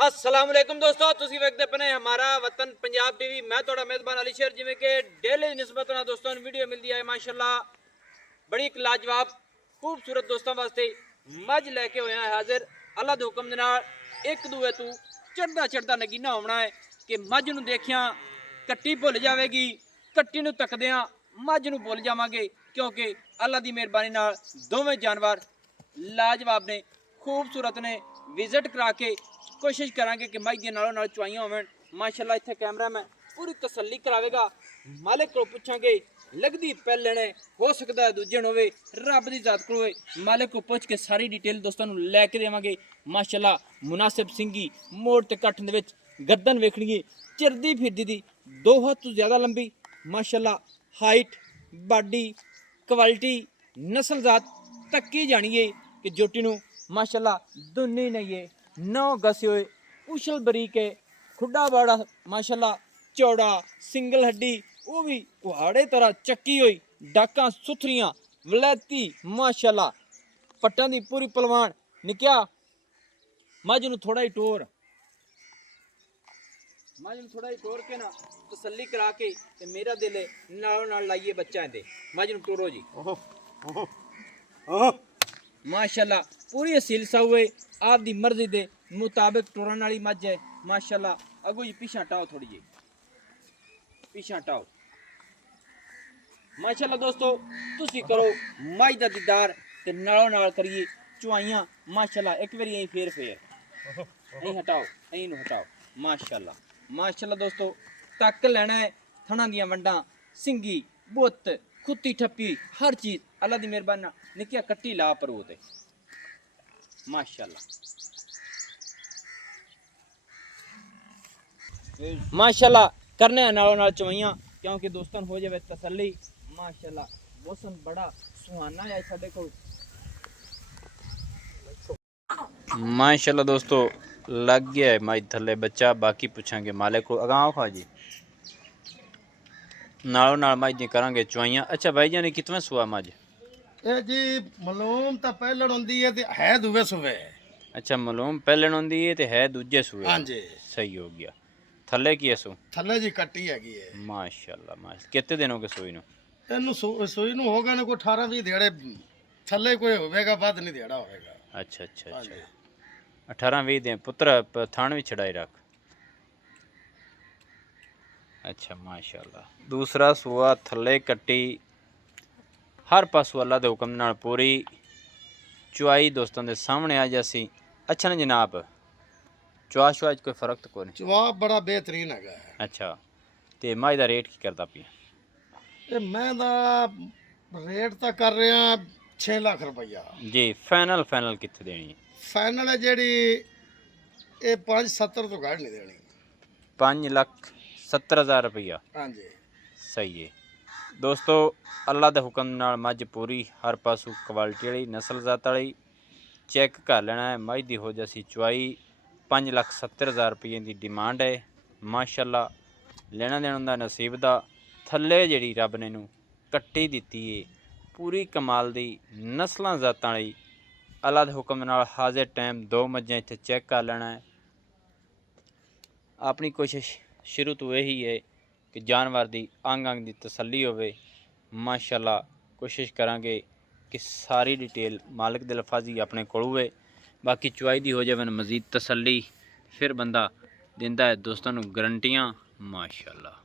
असलामुअलैकुम दोस्तों, तुसी वेखदे पने हमारा वतन पंजाब टीवी। मैं थोड़ा मेज़बान अली शेर। जिमें कि डेली निस्बत ना दोस्तों वीडियो मिलती है माशाल्लाह बड़ी एक लाजवाब खूबसूरत दोस्तों वास्ते मज लैके होया है हाजिर। अल्लाह दे हुक्म दे नाल एक दूए तू चढ़दा चढ़दा नगीना होना है कि मज नूं देखिया कट्टी भुल जाएगी, कट्टी नूं तकदियां मज नूं भुल जावांगे, क्योंकि अल्लाह दी मेहरबानी नाल दोवें जानवर लाजवाब ने, खूबसूरत ने। विजिट करा के कोशिश करांगे कि मज दी नालों नाल चुआइयां होवन। माशाल्लाह इत्थे कैमरा मैं पूरी तसल्ली करावेगा। मालिक को पूछांगे लगदी पहले ने हो सकता है दूजे होवे, रब दी जात को होवे। मालिक को पूछ के सारी डिटेल दोस्तों नूं लैके देवांगे। माशाल्लाह मुनासिब सिंगी मोड़ ते कट्ठ दे विच गर्दन वेखणी चिरदी फिरदी दी 2 हाथ तो ज़्यादा लंबी। माशाल्लाह हाइट बाडी क्वालिटी नस्ल जात तक्की जानी है कि जोटी नूं माशाल्लाह दुन्नी नहीं है, 9 गसे हुए उछल बरीक है, खुडा बाड़ा माशाल्लाह चौड़ा, सिंगल हड्डी वो भी कुहाड़े तरह चक्की हुई, डाका सुथरियां वलैती माशाल्लाह पट्टां दी पूरी पलवान। निक्या मज नूं थोड़ा ही टोर, मज नूं थोड़ा ही टोर के ना तसल्ली करा के ते मेरा दिल नालों नाल लाइए बच्चा इंदे। मज नूं टोरो जी। माशाल्लाह पूरी असील साउए आप दी मर्जी दे मुताबिक टुरन वाली मज है। माशाल्लाह अगो जी पीछा हटाओ, थोड़ी जी पीछा हटाओ। माशाल्लाह दोस्तों तुसी करो मज दा दीदार ते नालों नाल करिए चुआइयां। माशाल्लाह एक बारी यहीं फेर यहीं हटाओ, यहीं नूं हटाओ। माशाल्लाह माशाल्लाह दोस्तों तक लेना है थणा दियां वंडां, सिंगी बुत खुत्ती ठप्पी हर चीज अल्लाह दी मेहरबानी नाल। निक्किया कट्टी ला पर वो ते माशाल्लाह माशाल्लाह करने नालों नाल चवाइयां, क्योंकि दोस्तों हो जाए तसल्ली। माशाल्लाह मौसम बड़ा सुहाना है साडे कोल। माशाल्लाह दोस्तों लग गया है मज थले बच्चा, बाकी पूछांगे मालिक को। अगां खा जी नालों नाल मज दी करांगे चवाइयां। अच्छा भाई जान कितवें सुआ मज? ਇਹ ਜੀ ਮਲੂਮ ਤਾਂ ਪਹਿਲਣ ਹੁੰਦੀ ਹੈ ਤੇ ਹੈ ਦੂਵੇ ਸੂਵੇ। अच्छा मलूम पहले होंदी है ते है दूजे सूए। ਹਾਂਜੀ सही हो गया। थले की है सू? ਥੱਲੇ ਜੀ ਕੱਟੀ ਹੈਗੀ ਹੈ। माशाल्लाह माशाल्लाह कितने दिन हो गए सूई नु? ਇਹਨੂੰ ਸੂਈ ਨੂੰ ਹੋ ਗਏ ਨੇ ਕੋਈ 18 20 ਦਿਹਾੜੇ, ਥੱਲੇ ਕੋਈ ਹੋਵੇਗਾ ਵੱਧ ਨਹੀਂ ਦਿਹਾੜਾ ਹੋਵੇਗਾ। अच्छा अच्छा अच्छा ਹਾਂਜੀ 18-20 दिन पुत्र थान भी छड़ाई रख। अच्छा माशाल्लाह दूसरा सूआ थले कट्टी हर पासों अल्लाह के हुक्म नाल पूरी चुआई दोस्तों के सामने आ जासी। अच्छा ना जनाब चुआ शुआ कोई फर्क तो कोई नहीं? ਜਵਾਬ ਬੜਾ ਬਿਹਤਰੀਨ ਹੈਗਾ ਹੈ। अच्छा तो मज का रेट की करता पिया? ਇਹ ਮੈਂ ਦਾ ਰੇਟ ਤਾਂ ਕਰ ਰਿਹਾ 6 ਲੱਖ ਰੁਪਈਆ। जी फाइनल फाइनल कितने देनी है? ਫਾਈਨਲ ਹੈ ਜਿਹੜੀ ਇਹ 570 ਤੋਂ ਘੱਟ ਨਹੀਂ ਦੇਣੀ। 5,70,000 रुपया। ਹਾਂਜੀ सही है दोस्तों अल्लाह के हुक्म नाल मझ पूरी हर पासों क्वालिटी वाली नस्ल जात वाली चैक कर लेना है। मझ की हो जासी चुआई 5,70,000 रुपये की डिमांड है। माशाल्लाह लेना देना का नसीब का। थले जी रब ने नू कट्टी दी है पूरी कमाल की नस्लों जातां वाली। अल्लाह के हुक्म नाल हाजिर टाइम 2 मझां इत्थे चैक कर लेना है। अपनी कोशिश शुरू तो यही है कि जानवर की अंग अंग की तसल्ली होवे। माशाल्लाह कोशिश करांगे कि सारी डिटेल मालिक दे लफाजी अपने कोल होवे। बाकी चुआई दी हो जाए मजीद तसल्ली फिर बंदा दिंदा है दोस्तों नू गारंटियां। माशाल्लाह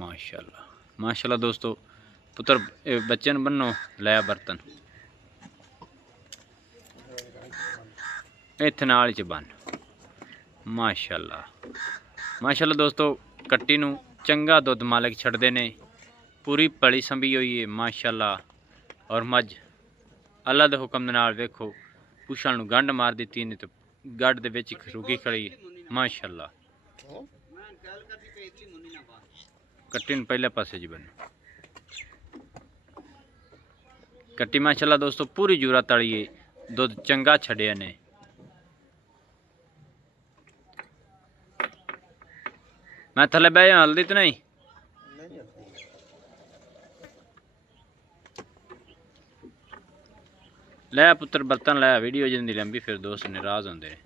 माशाल्लाह माशाल्लाह दोस्तों पुत्र बच्चे नू बन्नो लाया बर्तन इत्थे नाल च बन। माशाल्लाह माशाल्लाह दोस्तों कट्टी नू चंगा दुध मालिक छड़दे ने, पूरी पली संभी हुई है माशाल्लाह। और मझ अल्लाह के हुक्म दे नाल वेखो पुछां नू गंढ मार दी ने तो गढ़ दे विच रुकी खड़ी माशाल्लाह। कट्टी नू पहले पासे जी बनो कट्टी माशाल्लाह दोस्तों पूरी जूरा तली है, दुध चंगा छड़िया ने। मैं थले बह जा हल्दी तो नहीं? ਲੈ ਪੁੱਤਰ ਬਰਤਨ ਲੈ, ਵੀਡੀਓ ਜਿੰਦੀ ਲੰਬੀ ਫਿਰ ਦੋਸਤ ਨਾਰਾਜ਼ ਹੁੰਦੇ ਨੇ।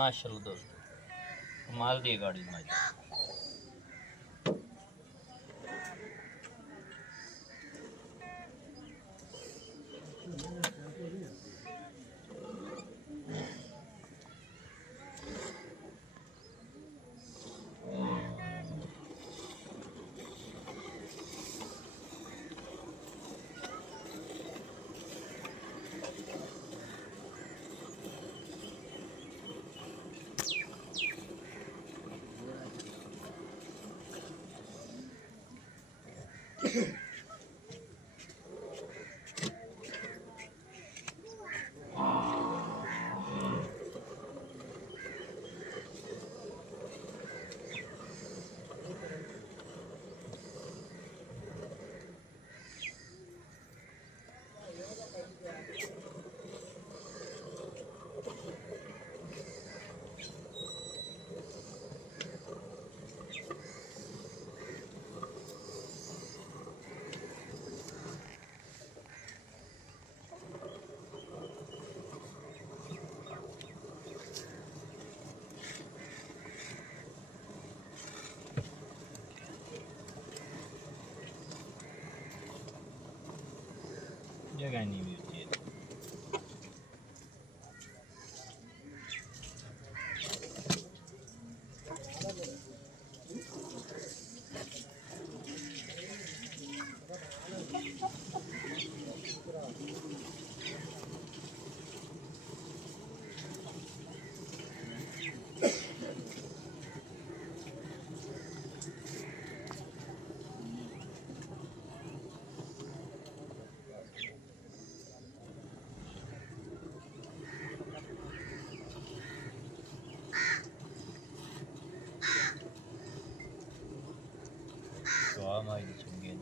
माशाल्लाह दोस्तों, कमाल दी गाड़ी माशाल्लाह। जगह नहीं मिलती है। Soğan aynı çingen.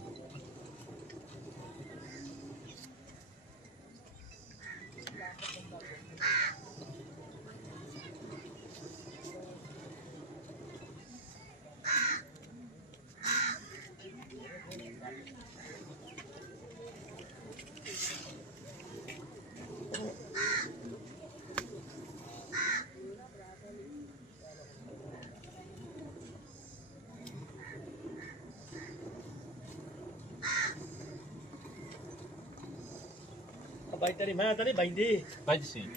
ਬਾਈ ਤੇਰੀ ਮੈਂ ਤਾਂ ਨਹੀਂ ਬੈਂਦੀ Pode sim.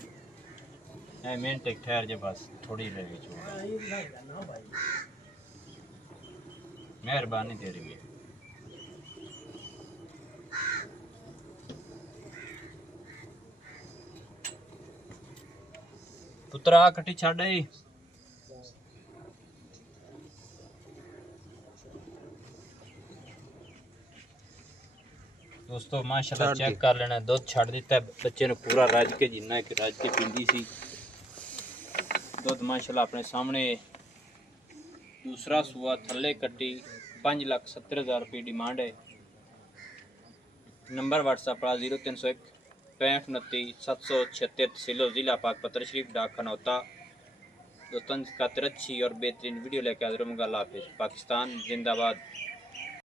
मिनट एक ठहर जे, बस थोड़ी रह गई छोड़। मेहरबानी तेरी भी। पुत्रा कटी छड़ आई। दोस्तों माशाल्लाह चेक कर लेना, दूध छड़ दिता है बच्चे ने पूरा, रज के जिन्ना एक रज के पींदी सी दूध माशाल्लाह अपने सामने। दूसरा सुआ थले कट्टी 5,70,000 रुपये डिमांड है। नंबर व्हाट्सएप वाला 0301 6529 776, तहसील ज़िला पाकपत्र शरीफ, डाक खाना होता। दोस्तों इसका अच्छी और बेहतरीन वीडियो लेकर हाजिर होऊंगा। अल्लाह हाफिज़। पाकिस्तान जिंदाबाद।